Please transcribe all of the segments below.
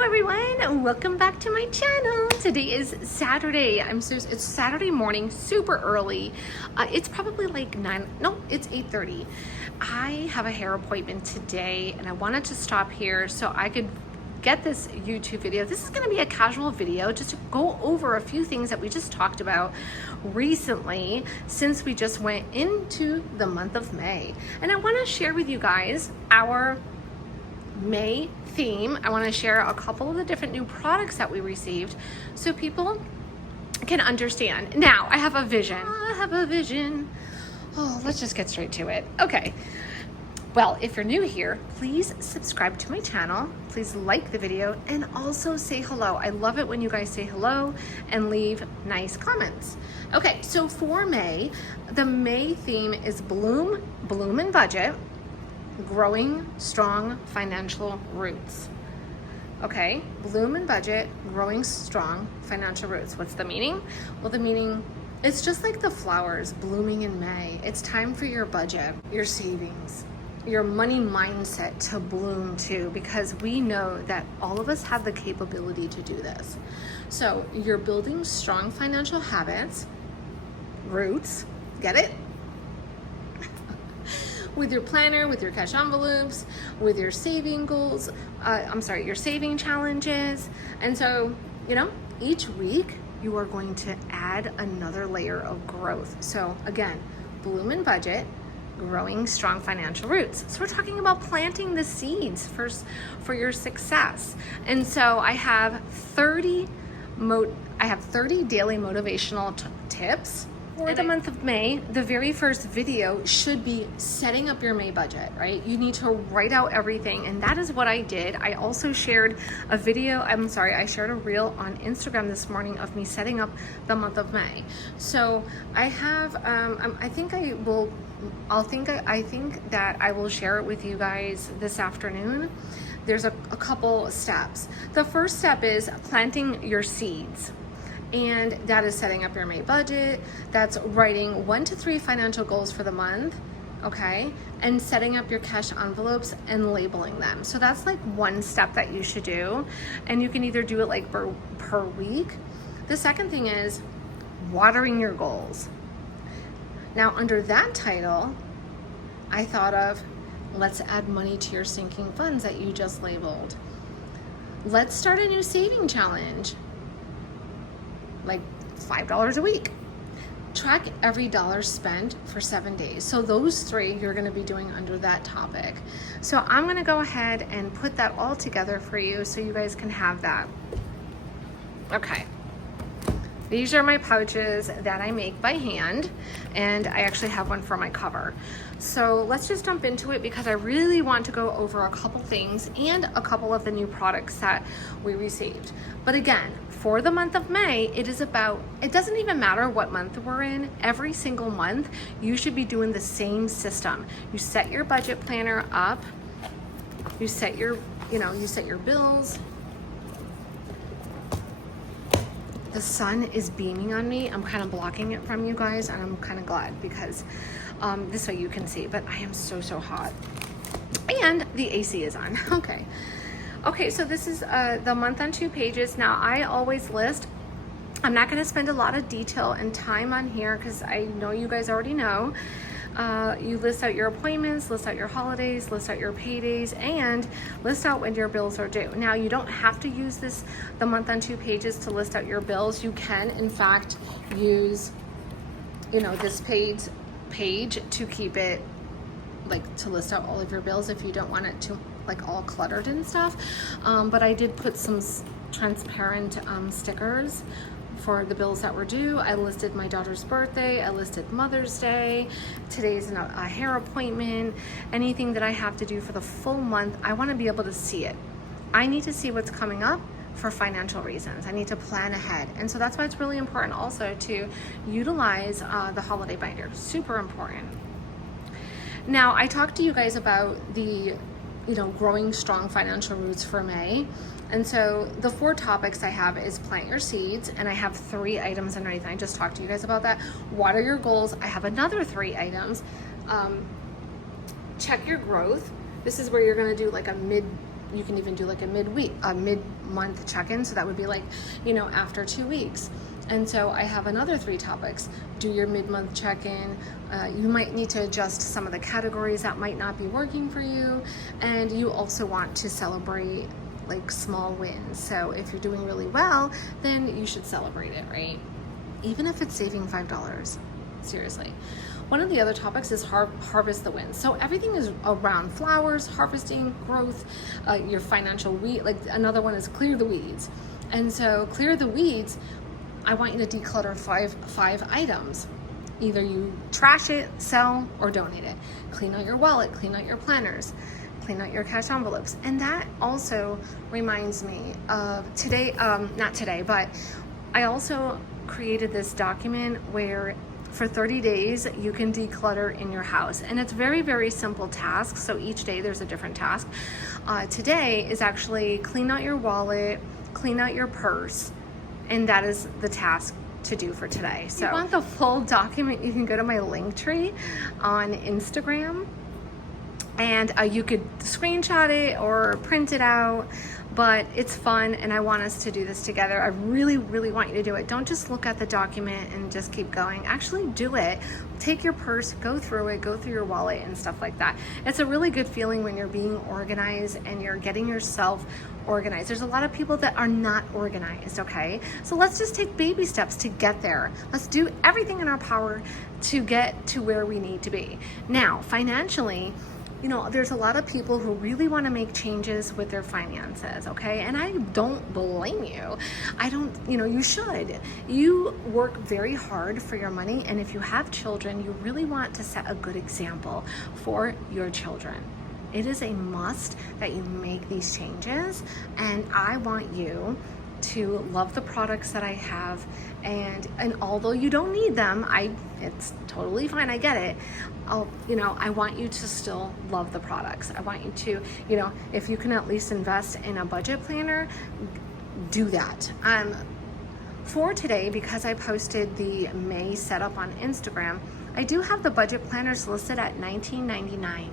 Hello everyone, welcome back to my channel. Today is Saturday. It's Saturday morning, super early. It's probably like it's 8:30. I have a hair appointment today and I wanted to stop here so I could get this YouTube video. This is going to be a casual video just to go over a few things that we just talked about recently since we just went into the month of May. And I want to share with you guys our May theme. I want to share a couple of the different new products that we received so people can understand. Now, I have a vision. Oh, let's just get straight to it. Okay. Well, if you're new here, please subscribe to my channel. Please like the video and also say hello. I love it when you guys say hello and leave nice comments. Okay, so for May, the May theme is Bloom and Budget. Growing strong financial roots. Okay, Bloom and Budget, growing strong financial roots. What's the meaning? Well, the meaning, it's just like the flowers blooming in May. It's time for your budget, your savings, your money mindset to bloom too, because we know that all of us have the capability to do this. So you're building strong financial habits, roots, get it? With your planner, with your cash envelopes, with your saving goals, your saving challenges. And so, each week you are going to add another layer of growth. So again, Bloom and Budget, growing strong financial roots. So we're talking about planting the seeds for your success. And so I have 30 daily motivational tips. For the month of May, the very first video should be setting up your May budget, right? You need to write out everything, and that is what I did. I also shared a video, I shared a reel on Instagram this morning of me setting up the month of May. So I have, I think that I will share it with you guys this afternoon. There's a couple steps. The first step is planting your seeds. And that is setting up your May budget. That's writing 1 to 3 financial goals for the month, okay? And setting up your cash envelopes and labeling them. So that's like one step that you should do. And you can either do it like per week. The second thing is watering your goals. Now under that title, I thought of, let's add money to your sinking funds that you just labeled. Let's start a new saving challenge. Like $5 a week. Track every dollar spent for 7 days. So those 3 you're going to be doing under that topic. So I'm going to go ahead and put that all together for you so you guys can have that. Okay. These are my pouches that I make by hand, and I actually have one for my cover. So let's just jump into it because I really want to go over a couple things and a couple of the new products that we received. But again, for the month of May, it doesn't even matter what month we're in. Every single month, you should be doing the same system. You set your budget planner up, you set your bills. The sun is beaming on me. I'm kind of blocking it from you guys, and I'm kind of glad because this way you can see, but I am so hot. And the AC is on, okay. Okay, so this is the month on 2 pages. Now I always list, I'm not gonna spend a lot of detail and time on here because I know you guys already know. You list out your appointments, list out your holidays, list out your paydays, and list out when your bills are due. Now, you don't have to use the month on 2 pages to list out your bills. You can, in fact, use, this page to keep it, to list out all of your bills if you don't want it to, all cluttered and stuff. But I did put some transparent stickers for the bills that were due. I listed my daughter's birthday, I listed Mother's Day, today's a hair appointment, anything that I have to do for the full month. I want to be able to see it. I need to see what's coming up for financial reasons. I need to plan ahead. And so that's why it's really important also to utilize the holiday binder. Super important. Now, I talked to you guys about the growing strong financial roots for May. And so the 4 topics I have is plant your seeds, and I have 3 items underneath. I just talked to you guys about that. Water your goals. I have another 3 items. Check your growth. This is where you're gonna do like a you can even do like a mid-month check-in. So that would be like, after 2 weeks. And so I have another 3 topics. Do your mid-month check-in. You might need to adjust some of the categories that might not be working for you. And you also want to celebrate like small wins. So if you're doing really well, then you should celebrate it, right? Even if it's saving $5, seriously. One of the other topics is harvest the wins. So everything is around flowers, harvesting, growth, your financial weed. Like another one is clear the weeds. And so clear the weeds, I want you to declutter five items. Either you trash it, sell, or donate it. Clean out your wallet, clean out your planners, clean out your cash envelopes. And that also reminds me of today, not today, but I also created this document where for 30 days you can declutter in your house, and it's very, very simple tasks. So each day there's a different task. Today is actually clean out your wallet, clean out your purse, and that is the task to do for today. So if you want the full document, you can go to my Linktree on Instagram, and you could screenshot it or print it out, but it's fun and I want us to do this together. I really, really want you to do it. Don't just look at the document and just keep going. Actually do it. Take your purse, go through it, go through your wallet and stuff like that. It's a really good feeling when you're being organized and you're getting yourself organized. There's a lot of people that are not organized, okay? So let's just take baby steps to get there. Let's do everything in our power to get to where we need to be. Now, financially, there's a lot of people who really want to make changes with their finances, okay? And I don't blame you. You should. You work very hard for your money, and if you have children, you really want to set a good example for your children. It is a must that you make these changes, and I want you to love the products that I have, and although you don't need them, it's totally fine, I get it. I want you to still love the products. I want you to, if you can at least invest in a budget planner, do that. For today, because I posted the May setup on Instagram, I do have the budget planners listed at $19.99.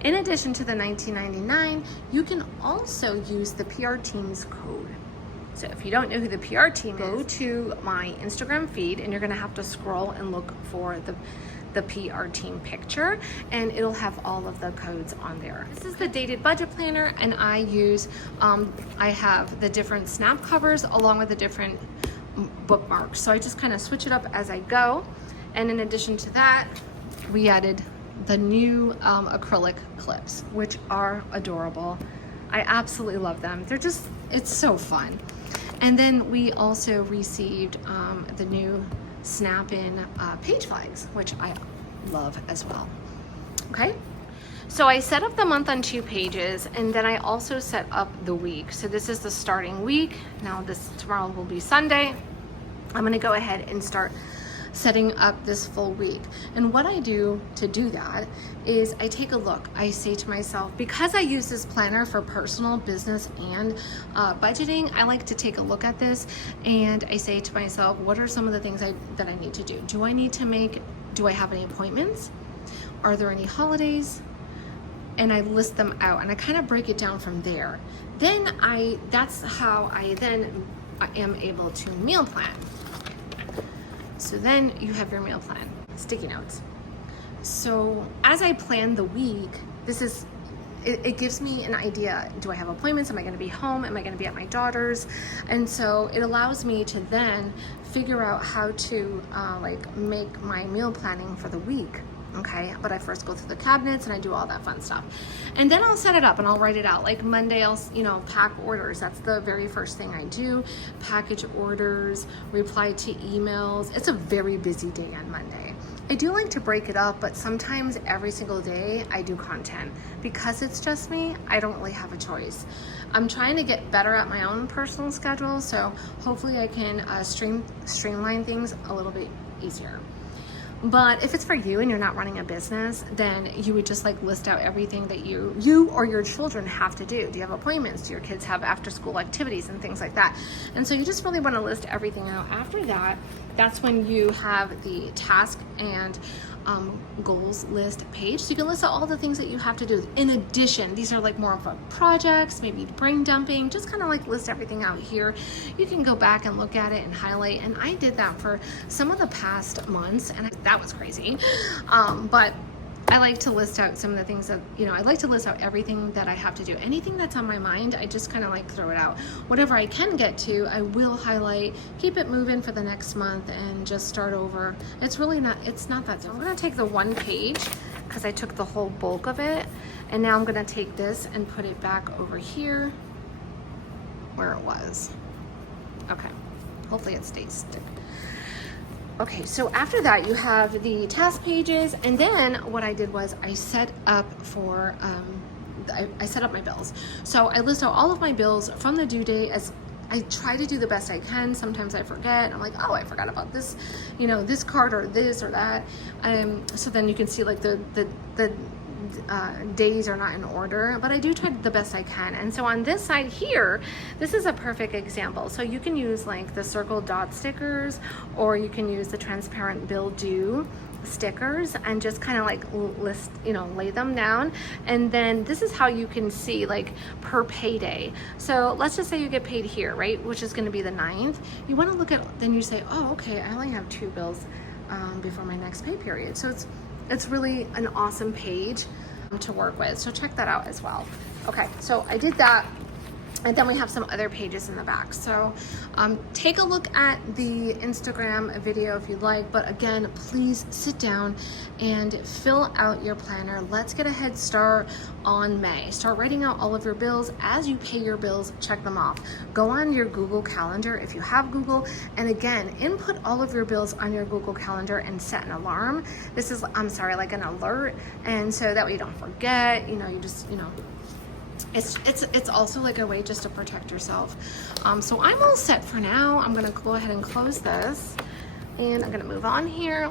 In addition to the $19.99, you can also use the PR Teams code. So if you don't know who the PR team is, go to my Instagram feed and you're gonna have to scroll and look for the PR team picture, and it'll have all of the codes on there. This is the dated budget planner, and I use, I have the different snap covers along with the different bookmarks. So I just kind of switch it up as I go. And in addition to that, we added the new acrylic clips, which are adorable. I absolutely love them. It's so fun. And then we also received the new Snap-in page flags, which I love as well. Okay, so I set up the month on 2 pages, and then I also set up the week. So this is the starting week. Now tomorrow will be Sunday. I'm gonna go ahead and start setting up this full week. And what I do to do that is I take a look. I say to myself, because I use this planner for personal, business, and budgeting, I like to take a look at this and I say to myself, what are some of the things that I need to do? Do I have any appointments? Are there any holidays? And I list them out and I kind of break it down from there. Then that's how I am able to meal plan. So then you have your meal plan, sticky notes. So as I plan the week, it gives me an idea. Do I have appointments? Am I gonna be home? Am I gonna be at my daughter's? And so it allows me to then figure out how to make my meal planning for the week. Okay, but I first go through the cabinets and I do all that fun stuff. And then I'll set it up and I'll write it out. Like Monday, I'll, pack orders. That's the very first thing I do. Package orders, reply to emails. It's a very busy day on Monday. I do like to break it up, but sometimes every single day I do content. Because it's just me, I don't really have a choice. I'm trying to get better at my own personal schedule, so hopefully I can streamline things a little bit easier. But if it's for you and you're not running a business, then you would just list out everything that you or your children have to do. Do you have appointments? Do your kids have after school activities and things like that? And so you just really want to list everything out. After that, that's when you have the task and goals list page. So you can list out all the things that you have to do. In addition, these are like more of a projects, maybe brain dumping, just kind of like list everything out here. You can go back and look at it and highlight. And I did that for some of the past months, and that was crazy. But I like to list out some of the things that, you know, I like to list out everything that I have to do. Anything that's on my mind, I just kind of like throw it out. Whatever I can get to, I will highlight, keep it moving for the next month, and just start over. It's really not, it's not that. So I'm gonna take the one page, because I took the whole bulk of it, and now I'm gonna take this and put it back over here where it was. Okay, hopefully it stays stick. Okay, so after that you have the task pages, and then what I did was I set up for, I set up my bills. So I list out all of my bills from the due date. As I try to do the best I can. Sometimes I forget. I'm like, oh, I forgot about this, you know, this card or this or that. So then you can see like the days are not in order, but I do try the best I can. And so on this side here, this is a perfect example. So you can use like the circle dot stickers, or you can use the transparent bill due stickers and just kind of like list, you know, lay them down. And then this is how you can see like per payday. So let's just say you get paid here, right, which is going to be the 9th. You want to look at, then you say, oh, okay, I only have 2 bills before my next pay period. So it's really an awesome page to work with. So check that out as well. Okay, so I did that. And then we have some other pages in the back. So take a look at the Instagram video if you'd like, but again, please sit down and fill out your planner. Let's get a head start on May. Start writing out all of your bills. As you pay your bills, check them off. Go on your Google Calendar if you have Google, and again, input all of your bills on your Google Calendar and set an alarm. This is, I'm sorry, like an alert, and so that way you don't forget, you know, you just, you know, it's also like a way just to protect yourself. So I'm all set for now. I'm gonna go ahead and close this, and I'm gonna move on here.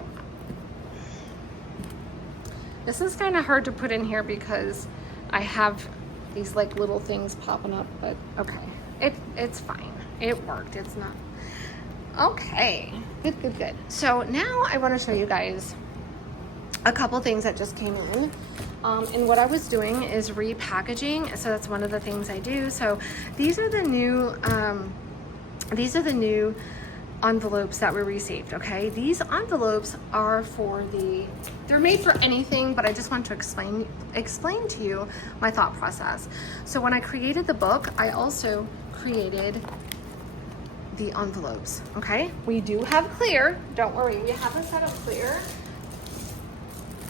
This is kind of hard to put in here because I have these like little things popping up, but okay, it's fine. It worked. It's not okay. Good. So now I want to show you guys a couple things that just came in. And what I was doing is repackaging. So that's one of the things I do. So these are the new envelopes that we received. Okay, these envelopes are they're made for anything, but I just want to explain to you my thought process. So when I created the book, I also created the envelopes. Okay, we do have clear, don't worry, we have a set of clear.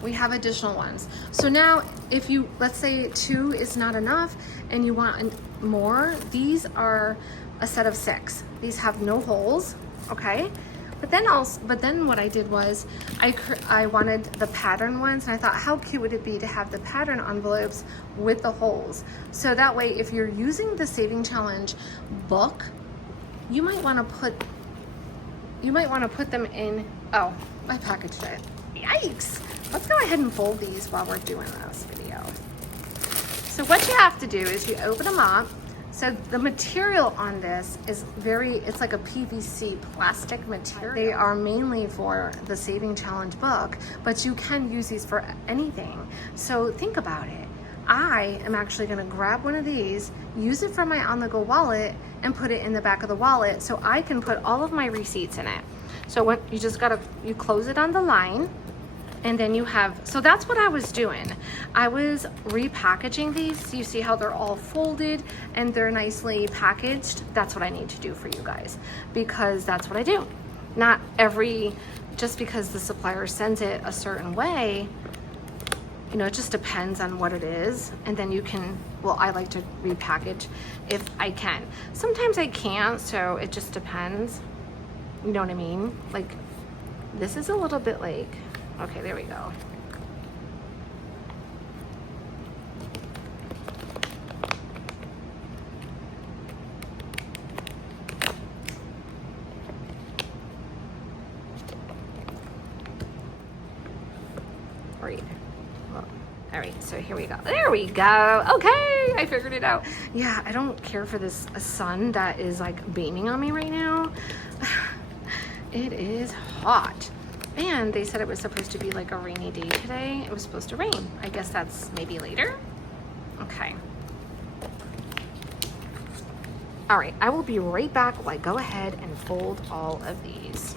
We have additional ones. So now if you, let's say 2 is not enough and you want more, these are a set of 6. These have no holes, okay? But then what I did was I wanted the pattern ones, and I thought, how cute would it be to have the pattern envelopes with the holes? So that way, if you're using the Saving Challenge book, you might want to put them in, oh, I packaged it. Yikes. Let's go ahead and fold these while we're doing this video. So what you have to do is you open them up. So the material on this is it's like a PVC plastic material. They are mainly for the Saving Challenge book, but you can use these for anything. So think about it. I am actually gonna grab one of these, use it for my on-the-go wallet, and put it in the back of the wallet so I can put all of my receipts in it. So what you close it on the line, and then you have, so that's what I was doing. I was repackaging these. You see how they're all folded and they're nicely packaged. That's what I need to do for you guys, because that's what I do. Not just because the supplier sends it a certain way, you know, it just depends on what it is. And then you can, well, I like to repackage if I can. Sometimes I can't, so it just depends. You know what I mean? Like, this is a little bit like, okay, there we go. All right, so here we go. There we go. Okay, I figured it out. Yeah, I don't care for this sun that is like beaming on me right now. It is hot. And they said it was supposed to be like a rainy day today. It was supposed to rain. I guess that's maybe later. Okay. All right, I will be right back while I go ahead and fold all of these.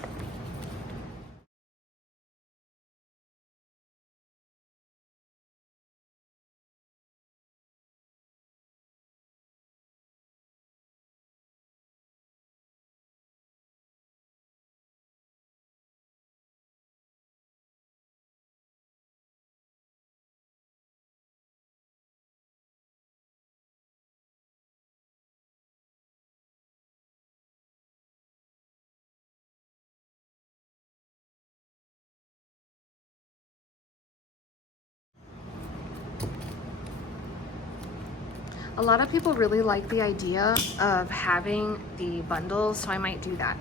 A lot of people really like the idea of having the bundles, so I might do that.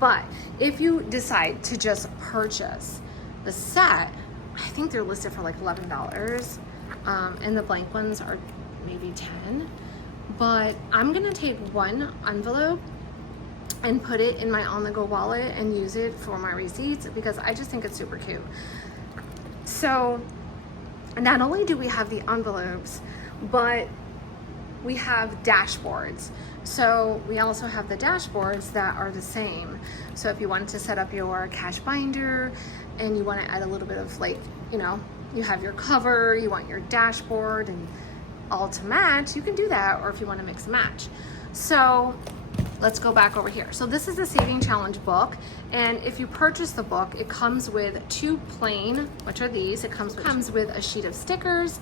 But if you decide to just purchase the set, I think they're listed for like $11, and the blank ones are maybe 10. But I'm gonna take one envelope and put it in my on-the-go wallet and use it for my receipts because I just think it's super cute. So not only do we have the envelopes, but we have dashboards. So we also have the dashboards that are the same. So if you wanted to set up your cash binder and you want to add a little bit of, like, you know, you have your cover, you want your dashboard and all to match, you can do that. Or if you want to mix and match. So let's go back over here. So this is the Saving Challenge book, and if you purchase the book, it comes with 2 plain, which are these. It comes with a sheet of stickers,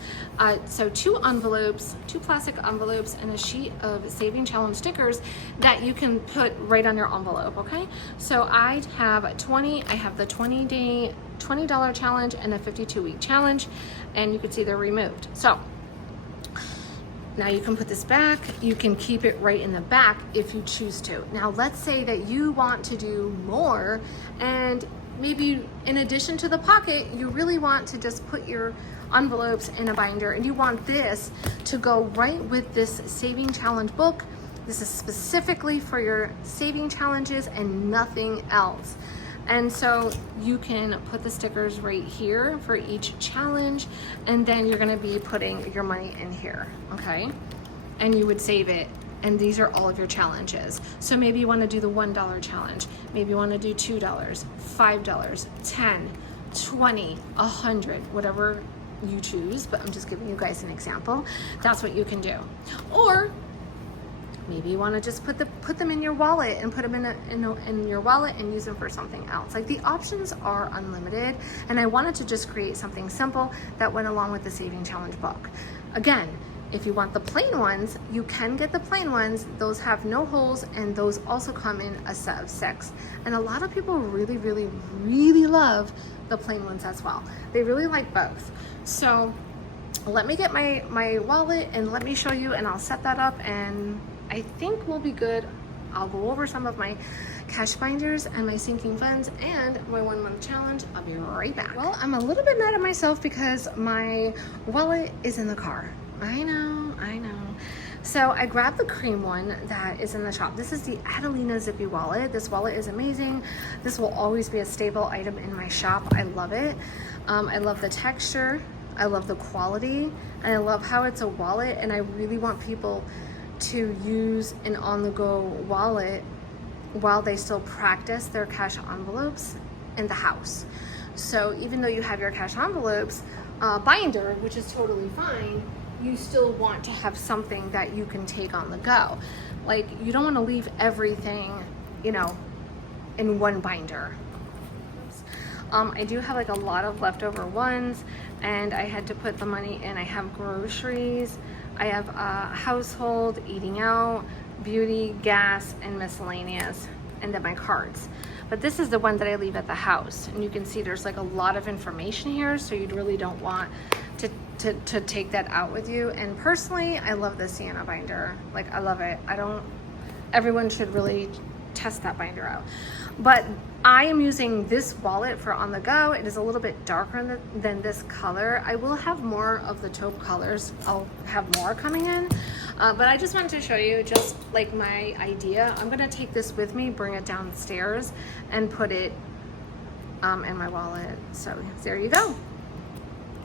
so 2 envelopes, 2 plastic envelopes, and a sheet of Saving Challenge stickers that you can put right on your envelope. Okay, so I have 20. I have the 20-day $20 challenge and a 52-week challenge, and you can see they're removed. So now you can put this back. You can keep it right in the back if you choose to. Now let's say that you want to do more, and maybe in addition to the pocket, you really want to just put your envelopes in a binder, and you want this to go right with this Saving Challenge book. This is specifically for your saving challenges and nothing else. And so you can put the stickers right here for each challenge, and then you're gonna be putting your money in here, okay? And you would save it, and these are all of your challenges. So maybe you wanna do the $1 challenge, maybe you wanna do $2, $5, 10, 20, 100, whatever you choose, but I'm just giving you guys an example. That's what you can do. Or maybe you want to just put them in your wallet and put them in your wallet and use them for something else. Like, the options are unlimited, and I wanted to just create something simple that went along with the Saving Challenge book. Again, if you want the plain ones, you can get the plain ones. Those have no holes, and those also come in a set of 6. And a lot of people really, really, really love the plain ones as well. They really like both. So let me get my wallet and let me show you, and I'll set that up, and I think we'll be good. I'll go over some of my cash binders and my sinking funds and my 1-month challenge. I'll be right back. Well, I'm a little bit mad at myself because my wallet is in the car. I know. So I grabbed the cream one that is in the shop. This is the Adelina Zippy wallet. This wallet is amazing. This will always be a staple item in my shop. I love it. I love the texture. I love the quality. And I love how it's a wallet, and I really want people to use an on-the-go wallet while they still practice their cash envelopes in the house. So even though you have your cash envelopes binder, which is totally fine, you still want to have something that you can take on the go. Like, you don't want to leave everything, you know, in one binder. I do have like a lot of leftover ones, and I had to put the money in. I have groceries, I have household, eating out, beauty, gas, and miscellaneous, and then my cards. But this is the one that I leave at the house, and you can see there's like a lot of information here, so you really don't want to take that out with you. And personally, I love the Sienna binder. Like, I love it. Everyone should really test that binder out. But I am using this wallet for on the go. It is a little bit darker than this color. I will have more of the taupe colors. I'll have more coming in, but I just wanted to show you just like my idea. I'm gonna take this with me, bring it downstairs, and put it in my wallet. So there you go.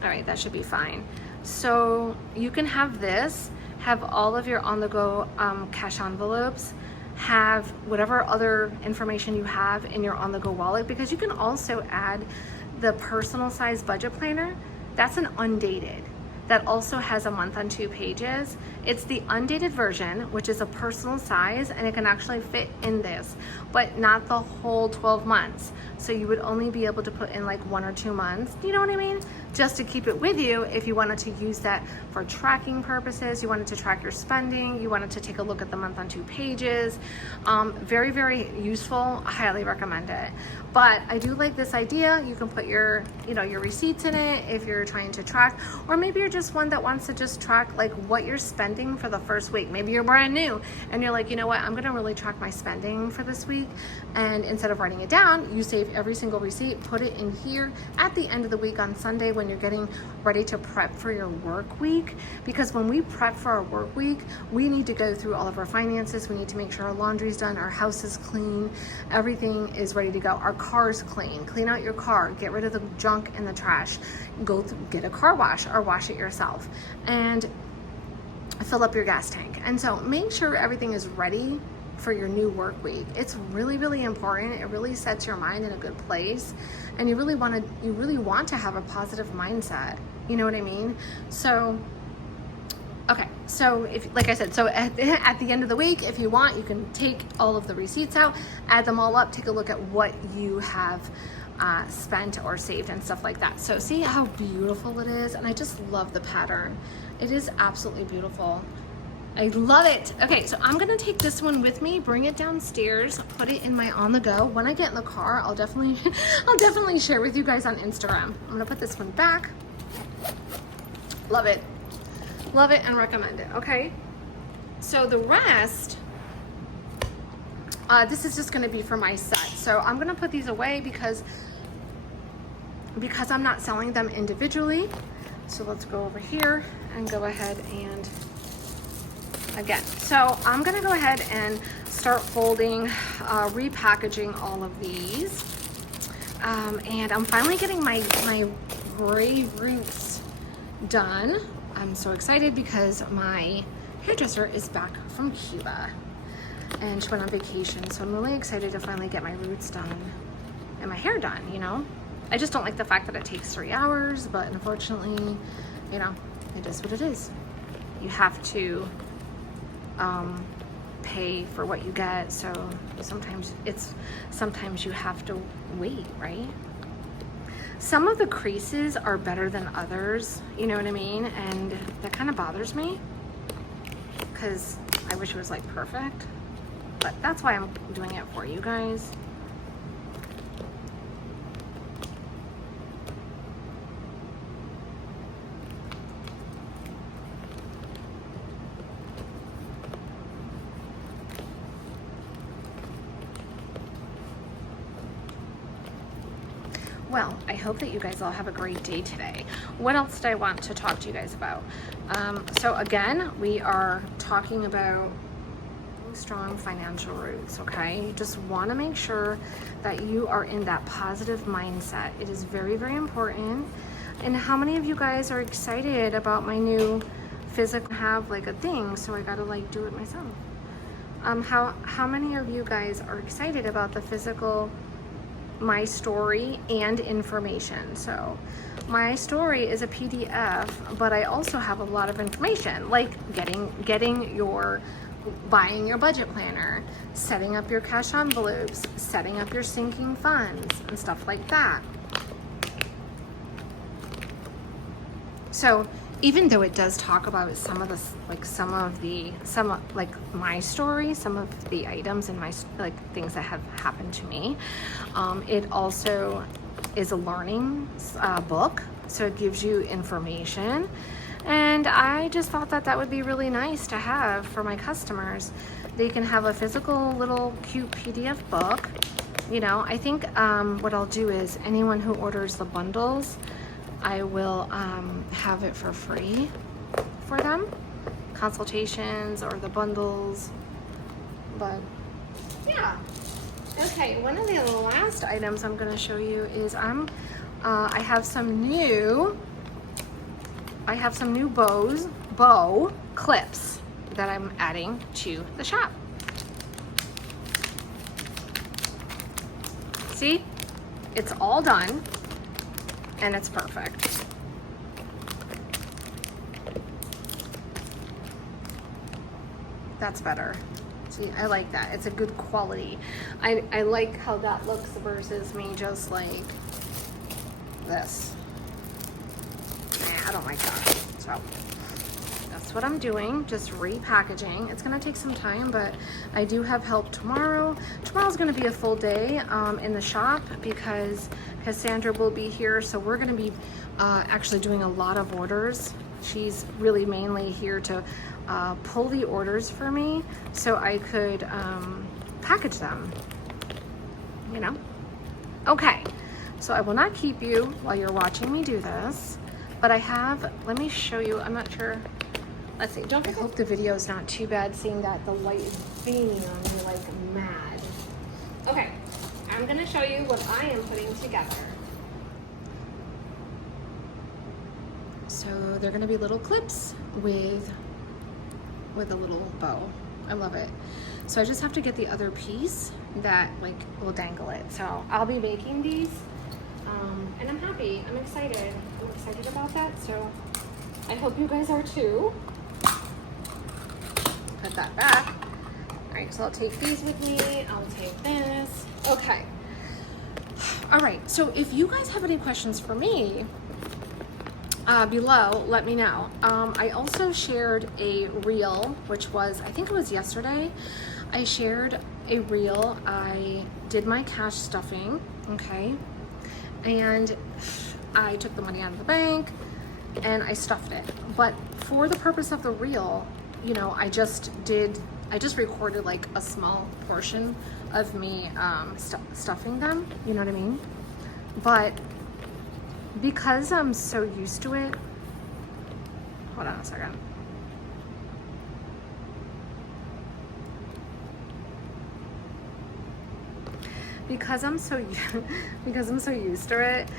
All right, that should be fine. So you can have this, have all of your on-the-go cash envelopes, have whatever other information you have in your on-the-go wallet, because you can also add the personal size budget planner. That's an undated. That also has a month on 2 pages. It's the undated version, which is a personal size, and it can actually fit in this, but not the whole 12 months. So you would only be able to put in like 1 or 2 months, you know what I mean? Just to keep it with you if you wanted to use that for tracking purposes, you wanted to track your spending, you wanted to take a look at the month on 2 pages. Very, very useful, I highly recommend it. But I do like this idea. You can put your, your receipts in it if you're trying to track, or maybe you're just one that wants to just track like what you're spending for the first week. Maybe you're brand new and you're like, you know what, I'm gonna really track my spending for this week. And instead of writing it down, you save every single receipt, put it in here at the end of the week on Sunday when you're getting ready to prep for your work week. Because when we prep for our work week, we need to go through all of our finances. We need to make sure our laundry's done, our house is clean, everything is ready to go. Our car's clean. Clean out your car, get rid of the junk in the trash, get a car wash or wash it yourself, and fill up your gas tank. And so make sure everything is ready for your new work week. It's really, really important. It really sets your mind in a good place, and you really want to have a positive mindset. You know what I mean? So okay, so if, like I said, so at the end of the week, if you want, you can take all of the receipts out, add them all up, take a look at what you have spent or saved and stuff like that. So see how beautiful it is? And I just love the pattern. It is absolutely beautiful. I love it. Okay, so I'm gonna take this one with me, bring it downstairs, put it in my on the go. When I get in the car, I'll definitely share with you guys on Instagram. I'm gonna put this one back. Love it. Love it and recommend it, okay? So the rest, this is just gonna be for my set. So I'm gonna put these away because I'm not selling them individually. So let's go over here and go ahead and, again, so I'm gonna go ahead and start folding, repackaging all of these. And I'm finally getting my gray roots done. I'm so excited because my hairdresser is back from Cuba and she went on vacation. So I'm really excited to finally get my roots done and my hair done, you know? I just don't like the fact that it takes 3 hours, but unfortunately, you know, it is what it is. You have to pay for what you get. So sometimes you have to wait, right? Some of the creases are better than others, you know what I mean? And that kind of bothers me because I wish it was like perfect, but that's why I'm doing it for you guys. Well, I hope that you guys all have a great day today. What else did I want to talk to you guys about? So again, we are talking about strong financial roots, okay? You just want to make sure that you are in that positive mindset. It is very, very important. And how many of you guys are excited about my new physical have like a thing, so I gotta like do it myself? How many of you guys are excited about the physical My Story and information? So My Story is a PDF, but I also have a lot of information, like buying your budget planner, setting up your cash envelopes, setting up your sinking funds and stuff like that. So even though it does talk about some of my story, some of the items in my things that have happened to me, it also is a learning book, so it gives you information. And I just thought that that would be really nice to have for my customers. They can have a physical little cute PDF book. You know, I think what I'll do is anyone who orders the bundles, I will have it for free for them, consultations or the bundles. But yeah, Okay, one of the last items I'm going to show you is I have some new bow clips that I'm adding to the shop. See, it's all done and it's perfect. That's better. See, I like that. It's a good quality. I like how that looks versus me just like this. I don't like that. So that's what I'm doing, just repackaging. It's gonna take some time, but I do have help tomorrow. Tomorrow's gonna be a full day in the shop because Cassandra will be here. So we're gonna be actually doing a lot of orders. She's really mainly here to pull the orders for me so I could package them, you know? Okay, so I will not keep you while you're watching me do this, but I have, let me show you, I'm not sure, let's see, I hope the video is not too bad seeing that the light is beaming on me like mad. Okay, I'm gonna show you what I am putting together. So they're gonna be little clips with a little bow. I love it. So I just have to get the other piece that like will dangle it. So I'll be making these and I'm happy. I'm excited about that. So I hope you guys are too. Put that back. All right, so I'll take these with me. I'll take this. Okay. All right, so if you guys have any questions for me, below, let me know. I also shared a reel, which was, I think it was yesterday. I shared a reel. I did my cash stuffing, okay? And I took the money out of the bank and I stuffed it. But for the purpose of the reel, you know, I just recorded like a small portion of me stuffing them, you know what I mean? But because I'm so used to it, hold on a second. Because I'm so used to it,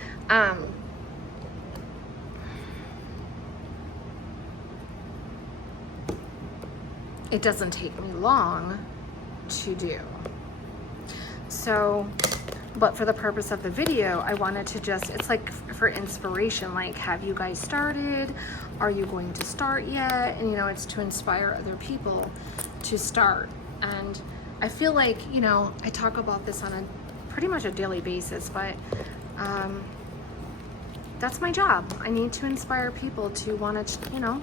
it doesn't take me long to do. So, but for the purpose of the video, I wanted to just, it's like for inspiration, like, have you guys started? Are you going to start yet? And, you know, it's to inspire other people to start. And I feel like, you know, I talk about this on a pretty much a daily basis, but that's my job. I need to inspire people to want to, you know,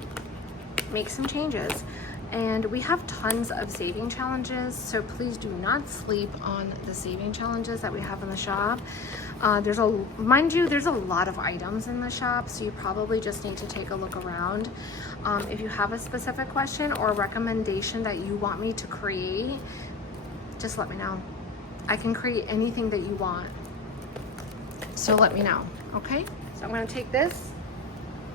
make some changes. And we have tons of saving challenges, so please do not sleep on the saving challenges that we have in the shop. Mind you, there's a lot of items in the shop, so you probably just need to take a look around. If you have a specific question or a recommendation that you want me to create, just let me know. I can create anything that you want, so let me know, okay? So I'm gonna take this,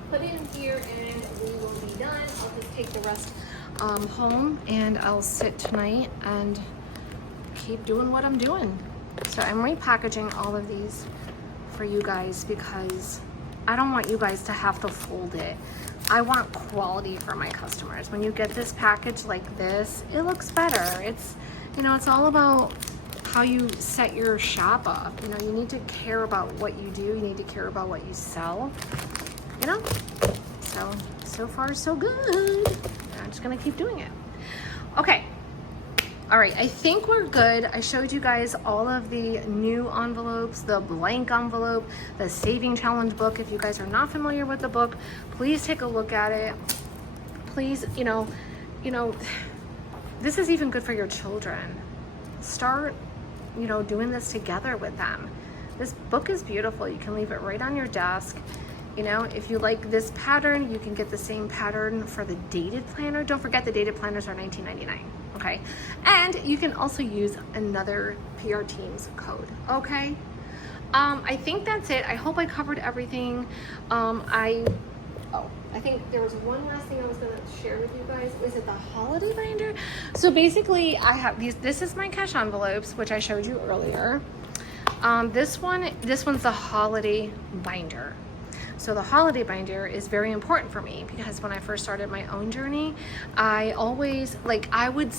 put it in here, and we will be done. I'll just take the rest home and I'll sit tonight and keep doing what I'm doing. So I'm repackaging all of these for you guys because I don't want you guys to have to fold it. I want quality for my customers. When you get this package like this, it looks better. It's, you know, it's all about how you set your shop up. You know, you need to care about what you do. You need to care about what you sell, you know? So far so good. I'm just gonna keep doing it. Okay, all right, I think we're good. I showed you guys all of the new envelopes, the blank envelope, the saving challenge book. If you guys are not familiar with the book, please take a look at it. Please, you know, this is even good for your children. Start, you know, doing this together with them. This book is beautiful. You can leave it right on your desk. You know, if you like this pattern, you can get the same pattern for the dated planner. Don't forget the dated planners are $19.99, okay? And you can also use another PR Teams code, okay? I think that's it. I hope I covered everything. I Oh, I think there was one last thing I was going to share with you guys. Is it the holiday binder? So basically, I have these. This is my cash envelopes, which I showed you earlier. This one's the holiday binder. So the holiday binder is very important for me because when I first started my own journey, I always, like, I would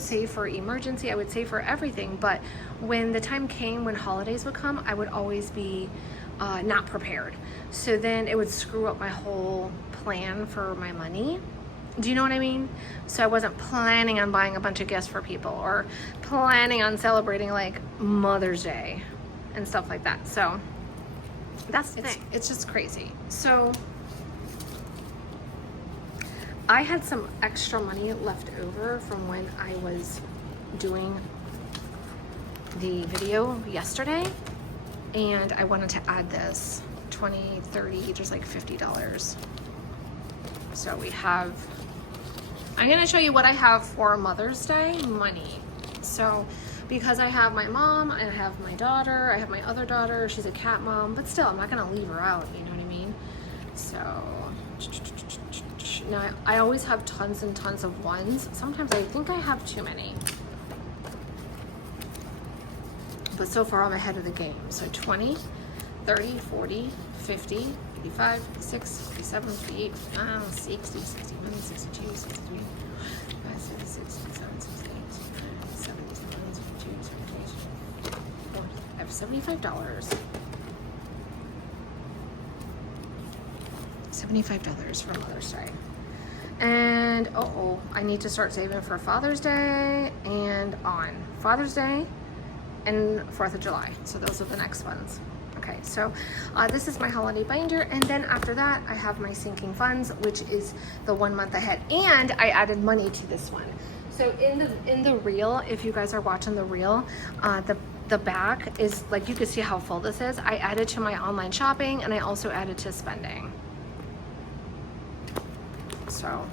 save for emergency, I would save for everything, but when the time came when holidays would come, I would always be not prepared. So then it would screw up my whole plan for my money. Do you know what I mean? So I wasn't planning on buying a bunch of gifts for people or planning on celebrating like Mother's Day and stuff like that. So that's the thing. It's just crazy. So I had some extra money left over from when I was doing the video yesterday, and I wanted to add this 20, 30, just like $50. So we have, I'm gonna show you what I have for Mother's Day money. So because I have my mom, I have my daughter, I have my other daughter, she's a cat mom, but still, I'm not gonna leave her out, you know what I mean? So, now I always have tons and tons of ones. Sometimes I think I have too many. But so far I'm ahead of the game. So 20, 30, 40, 50, 55, 56, 57, 58, 60, 61, 62, 63, 66, 67, 68, 70, 71, 72, 73, I have $75. $75 for Mother's Day. And I need to start saving for Father's Day and on Father's Day and 4th of July. So those are the next ones. Okay, so this is my holiday binder, and then after that I have my sinking funds, which is the 1 month ahead, and I added money to this one. So in the reel, if you guys are watching the reel, the back is like, you can see how full this is. I added to my online shopping, and I also added to spending. So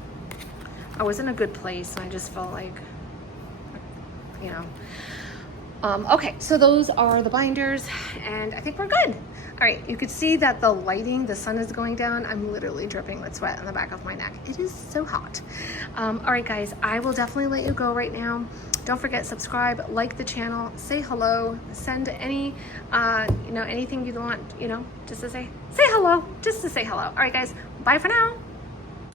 I was in a good place, and I just felt like, you know. Okay, so those are the binders, and I think we're good. All right, you could see that the lighting, the sun is going down. I'm literally dripping with sweat on the back of my neck. It is so hot. All right, guys, I will definitely let you go right now. Don't forget, subscribe, like the channel, say hello, send any, anything you want, just to say hello, just to say hello. All right, guys, bye for now.